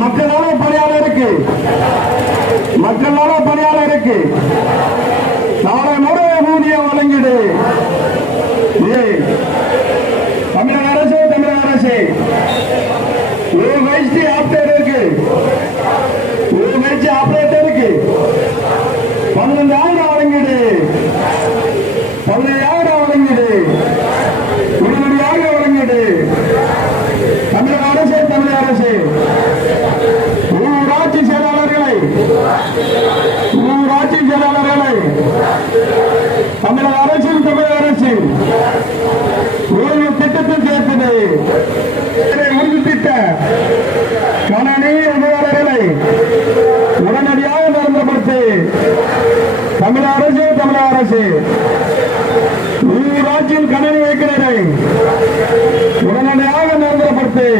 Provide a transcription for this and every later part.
மக்கள் நல பணியாளருக்கு மக்கள் நல பணியாளருக்கு நாளை முறை ஊதியம் வழங்கிடு. தமிழக அரசு தமிழக அரசு. ஒரு வயசு ஆப்ரேட்டருக்கு ஒரு வயசு ஆப்ரேட்டருக்கு ஆண்டு வழங்கிடு. பன்னெண்டு வழங்கிடு உடனடியாக வழங்கிடு தமிழக அரசு தமிழக அரசு ஊராட்சி செயலாளர்களை ஊராட்சி செயலாளர்களை தமிழக அரசின் தமிழக அரசின் ஓய்வு திட்டத்தில் சேர்த்தது. உறுதிப்பிட்ட கணனி உபகாரங்களை உடனடியாக நிரந்தரப்படுத்தி தமிழக அரசு தமிழக அரசு ஊராட்சியில் கணனி வைக்கிறதை உடனடியாக நிரந்தரப்படுத்தி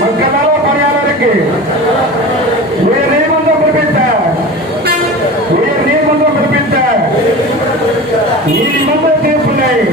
మంచిర్యాల పర్యాలకి ఏ నియమంలో పిలిపించా ఏ నియమంలో పిలిపించా ఈ మంది తీర్పున్నాయి